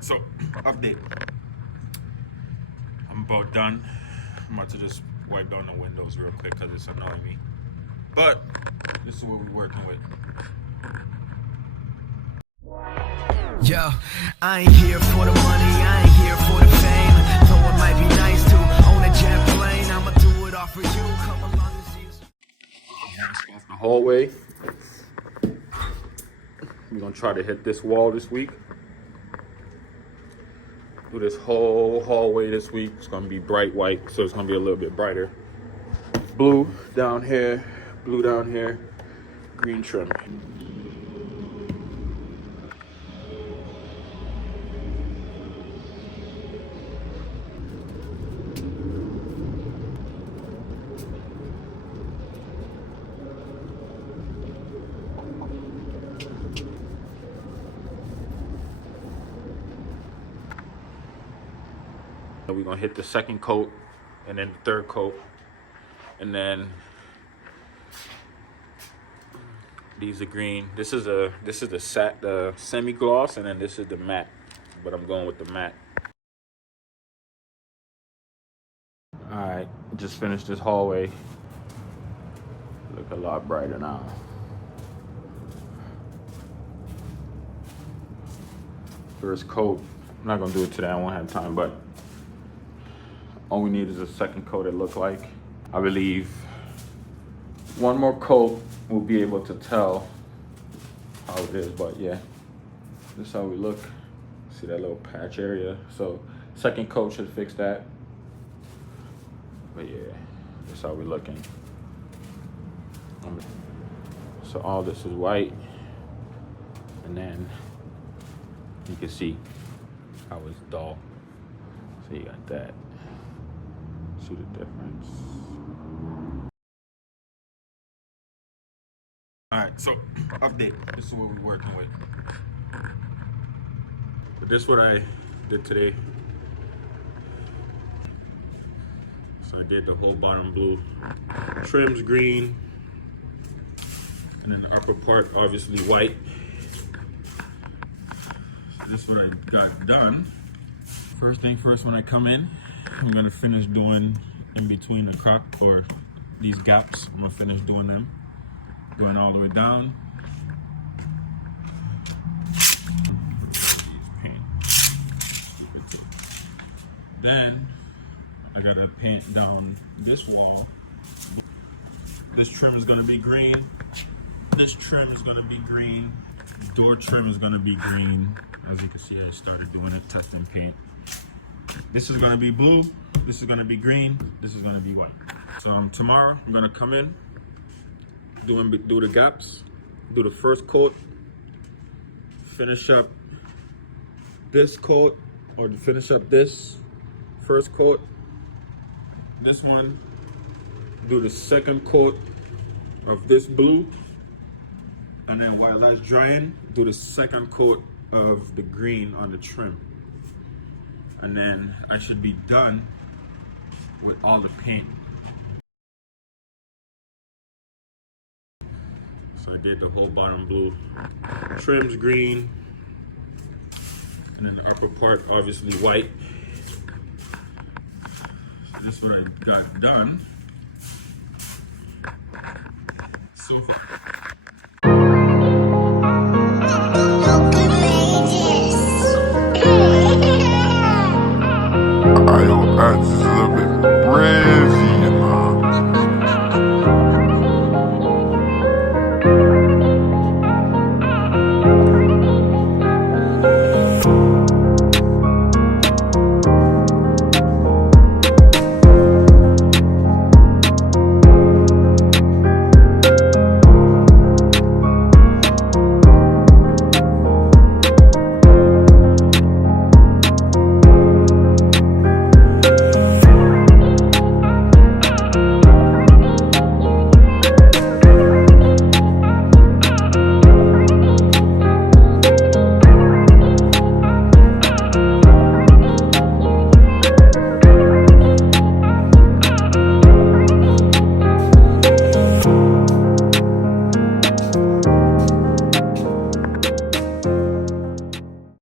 So, update. I'm about done. I'm about to just wipe down the windows real quick because it's annoying me. But this is what we're working with. Yo, I ain't here for the money, I ain't here for the fame. Though it might be nice to own a jet plane, I'ma do it all for you. Come along and see us. Off the hallway. We're gonna try to hit this wall this week. Do this whole hallway this week. It's gonna be bright white, so it's gonna be a little bit brighter. Blue down here, blue down here, green trim. We're gonna hit the second coat and then the third coat, and then these are green. This is the semi gloss, and then this is the matte, but I'm going with the matte. All right, just finished this hallway. Look a lot brighter now. First coat, I'm not gonna do it today, I won't have time, but all we need is a second coat, it look like. I believe one more coat will be able to tell how it is, but yeah, this is how we look. See that little patch area? So second coat should fix that. But yeah, this is how we're looking. So all this is white, and then you can see how it's dull. So you got that. See the difference. All right, so update. This is what we're working with. But this is what I did today. So I did the whole bottom blue. Trims green. And then the upper part obviously white. So this is what I got done. First thing first, when I come in, I'm gonna finish doing in between the crack or these gaps. I'm gonna finish doing them, going all the way down. Then I gotta paint down this wall. This trim is gonna be green. This trim is gonna be green. Door trim is gonna be green. As you can see, I started doing it, testing paint. This is gonna be blue, this is gonna be green, this is gonna be white. So tomorrow I'm gonna come in, do the gaps, do the first coat, finish up this coat, or finish up this first coat, this one, do the second coat of this blue, and then while that's drying, do the second coat of the green on the trim. And then I should be done with all the paint. So I did the whole bottom blue. Trims green. And then the upper part obviously white. So this is what I got done so far.